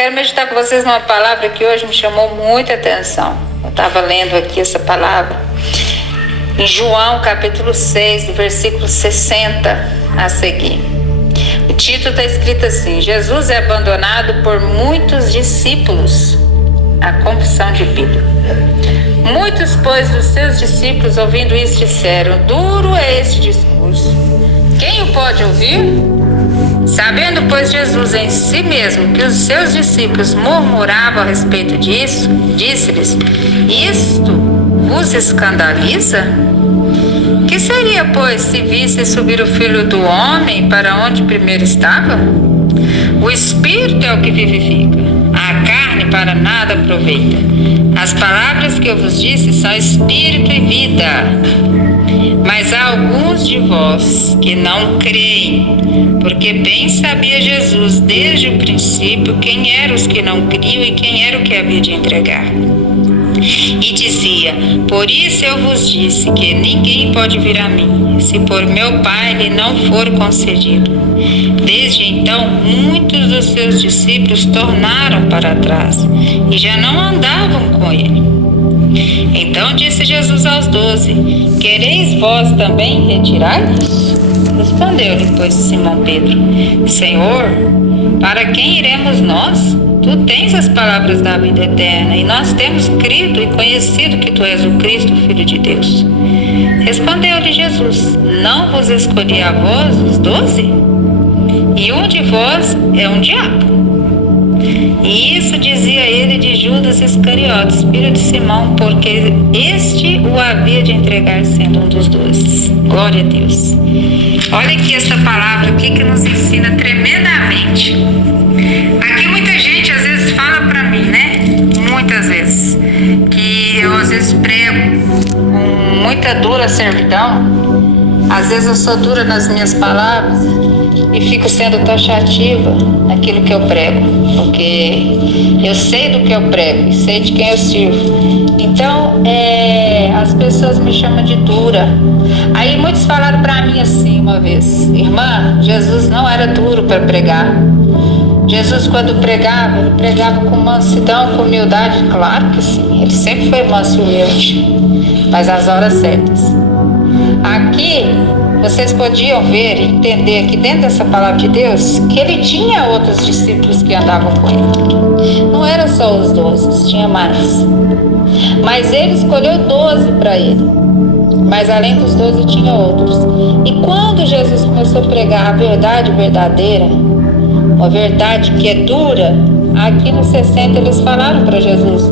quero meditar com vocês numa palavra que hoje me chamou muita atenção. Eu estava lendo aqui essa palavra em João capítulo 6, do versículo 60 a seguir. O título está escrito assim: Jesus é abandonado por muitos discípulos. A confissão de Pedro. Muitos, pois, dos seus discípulos, ouvindo isso, disseram: duro é este discurso, quem o pode ouvir? Sabendo, pois, Jesus em si mesmo que os seus discípulos murmuravam a respeito disso, disse-lhes: isto vos escandaliza? Que seria, pois, se visse subir o Filho do Homem para onde primeiro estava? O Espírito é o que vivifica, a carne para nada aproveita. As palavras que eu vos disse são Espírito e vida. Mas há alguns de vós que não creem, porque bem sabia Jesus desde o princípio quem eram os que não criam e quem era o que havia de entregar. E dizia: por isso eu vos disse que ninguém pode vir a mim, se por meu Pai lhe não for concedido. Desde então, muitos dos seus discípulos tornaram para trás e já não andavam com ele. Então disse Jesus aos 12: quereis vós também retirar-vos? Respondeu-lhe, pois, Simão Pedro: Senhor, para quem iremos nós? Tu tens as palavras da vida eterna, e nós temos crido e conhecido que tu és o Cristo, Filho de Deus. Respondeu-lhe Jesus: não vos escolhi a vós, os 12? E um de vós é um diabo. E isso dizia ele de Judas Iscariotes, filho de Simão, porque este o havia de entregar sendo um dos 12. Glória a Deus. Olha aqui essa palavra aqui que nos ensina tremendamente. Aqui muita gente às vezes fala para mim, né? Muitas vezes. Que eu às vezes prego com muita dura servidão. Às vezes eu sou dura nas minhas palavras e fico sendo taxativa naquilo que eu prego, porque eu sei do que eu prego e sei de quem eu sirvo. Então, as pessoas me chamam de dura. Aí muitos falaram para mim assim uma vez: irmã, Jesus não era duro para pregar. Jesus, quando pregava, ele pregava com mansidão, com humildade. Claro que sim, ele sempre foi manso e humilde, mas às horas certas. Aqui vocês podiam ver e entender aqui dentro dessa palavra de Deus que ele tinha outros discípulos que andavam com ele. Não era só os 12, tinha mais. Mas ele escolheu 12 para ele. Mas além dos 12 tinha outros. E quando Jesus começou a pregar a verdade verdadeira, uma verdade que é dura, aqui no 60 eles falaram para Jesus: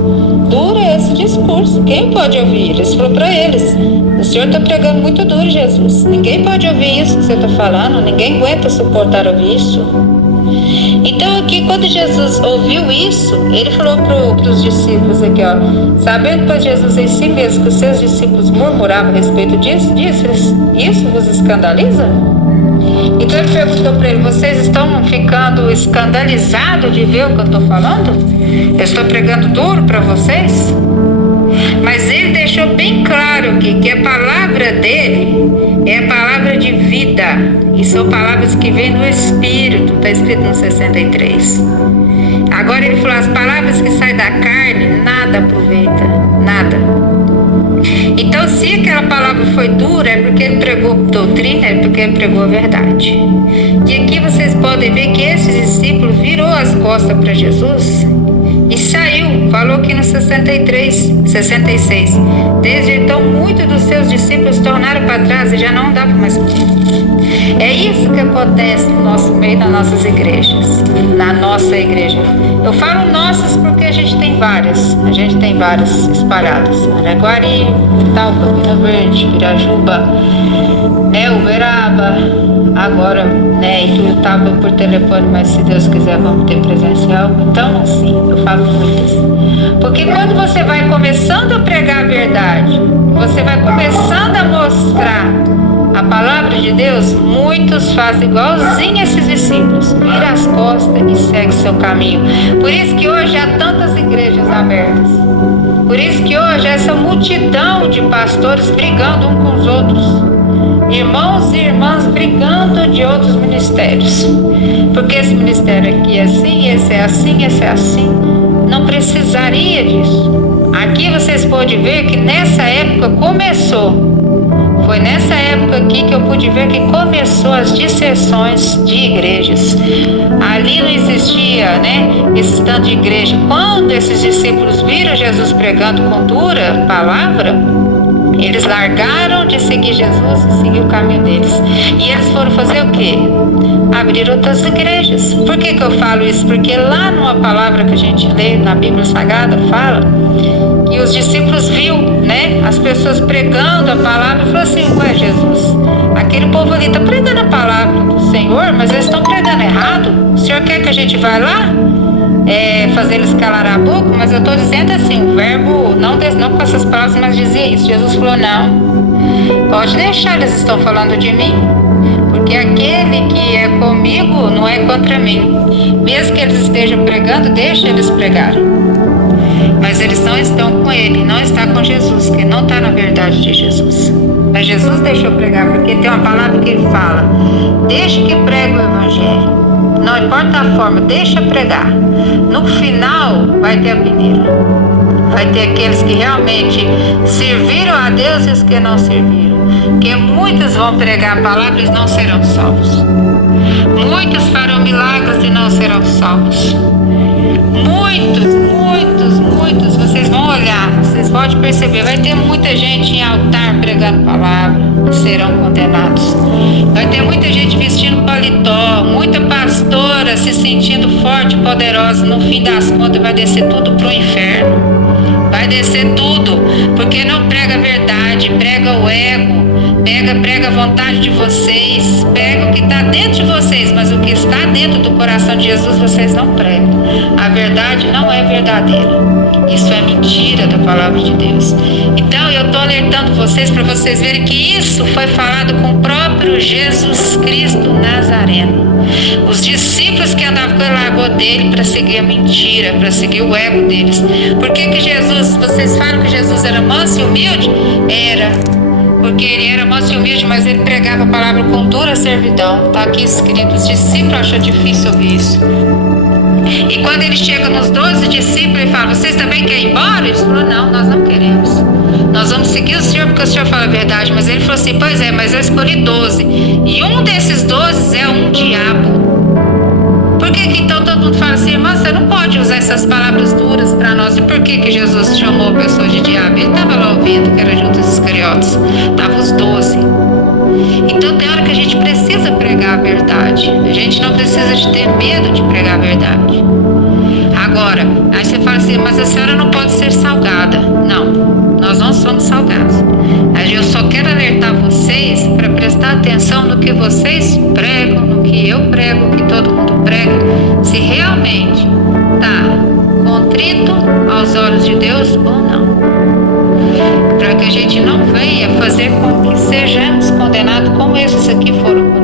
duro é esse discurso, quem pode ouvir? Eles falaram para eles: o Senhor está pregando muito duro, Jesus. Ninguém pode ouvir isso que você está falando, ninguém aguenta suportar ouvir isso. Então aqui, quando Jesus ouviu isso, ele falou para os discípulos aqui, ó: sabendo, pois, Jesus em si mesmo que os seus discípulos murmuravam a respeito disso, disse-lhes: isso vos escandaliza? Então ele perguntou para ele: vocês estão ficando escandalizados de ver o que eu estou falando? Eu estou pregando duro para vocês? Mas ele deixou bem claro aqui que a palavra dele é a palavra de vida, e são palavras que vêm do Espírito, está escrito no 63. Agora ele falou: as palavras que saem da carne nada aproveita, nada. Então, se aquela palavra foi dura, é porque ele pregou doutrina, é porque ele pregou a verdade. E aqui vocês podem ver que esse discípulo virou as costas para Jesus e saiu. Falou aqui no 66. Desde então, muitos dos seus discípulos tornaram para trás e já não andavam mais com ele. É isso que acontece no nosso meio, nas nossas igrejas. Na nossa igreja. Eu falo nossas porque a gente tem várias espalhadas. Araguari, Talpa, Campina Verde, Pirajuba, Uberaba, agora, Ituiutaba por telefone, mas se Deus quiser vamos ter presencial. Então, assim, eu falo muitas. Porque quando você vai começando a pregar a verdade, você vai começando a mostrar a palavra de Deus, muitos fazem igualzinho esses discípulos, vira as costas e segue seu caminho. Por isso que hoje há tantas igrejas abertas. Por isso que hoje há essa multidão de pastores brigando uns com os outros. irmãos e irmãs brigando de outros ministérios. Porque esse ministério aqui é assim, esse é assim, esse é assim. Não precisaria disso. Aqui vocês podem ver que nessa época começou. Foi nessa época aqui que eu pude ver que começou as disseções de igrejas. Ali não existia, esse tanto de igreja. Quando esses discípulos viram Jesus pregando com dura palavra, eles largaram de seguir Jesus e seguir o caminho deles. E eles foram fazer o quê? Abrir outras igrejas. Por que eu falo isso? Porque lá numa palavra que a gente lê na Bíblia Sagrada, fala que os discípulos viu, as pessoas pregando a palavra, e falou assim: ué, Jesus, aquele povo ali está pregando a palavra do Senhor, mas eles estão pregando errado. O Senhor quer que a gente vá lá fazer eles calar a boca? Mas eu estou dizendo assim, o verbo, não com essas palavras, mas dizia isso. Jesus falou: não, pode deixar, eles estão falando de mim, porque aquele que é comigo não é contra mim. Mesmo que eles estejam pregando, deixa eles pregarem. Mas eles não estão com ele, não está com Jesus, que não está na verdade de Jesus. Mas Jesus deixou pregar, porque tem uma palavra que ele fala: deixa que pregue o evangelho. Não importa a forma, deixa pregar. No final vai ter a peneira. Vai ter aqueles que realmente serviram a Deus e os que não serviram. Porque muitos vão pregar a palavra e não serão salvos. Muitos farão milagres e não serão salvos. Muitos, vocês vão olhar, vocês podem perceber, vai ter muita gente em altar pregando palavra e serão condenados. Vai ter muita gente vestindo paletó, muita pastora se sentindo forte e poderosa. No fim das contas vai descer tudo pro inferno. Vai descer tudo, porque não prega a verdade, prega o ego, prega a vontade de vocês, prega o que está dentro de vocês, mas o que está dentro do coração de Jesus vocês não pregam. A verdade não é verdadeira. Isso é mentira da palavra de Deus. Então eu estou alertando vocês para vocês verem que isso foi falado com o próprio Jesus Cristo Nazareno. Os discípulos que andavam com ele largou dele para seguir a mentira, para seguir o ego deles. Por que Jesus, vocês falam que Jesus era manso e humilde? Era, porque ele era manso e humilde, mas ele pregava a palavra com dura servidão. Está aqui escrito, os discípulos acham difícil ouvir isso. E quando ele chega nos 12 discípulos, ele fala: vocês também querem ir embora? Eles falaram: não, nós não queremos. Nós vamos seguir o Senhor porque o Senhor fala a verdade. Mas ele falou assim: pois é, mas eu escolhi 12. E um desses 12 é um diabo. Por que então todo mundo fala assim: irmã, você não pode usar essas palavras duras para nós? E por que Jesus chamou a pessoa de diabo? Ele estava lá ouvindo que era Judas Iscariotes. Estavam os 12. Então tem hora que a gente precisa pregar a verdade. A gente não precisa de ter medo de pregar a verdade. Agora, aí você fala assim: mas a senhora não pode ser salgada. Não, nós não somos salgados. Eu só quero alertar vocês para prestar atenção no que vocês pregam, no que eu prego, no que todo mundo prega. Se realmente está contrito aos olhos de Deus ou não. Para que a gente não venha fazer com que sejamos condenados como esses aqui foram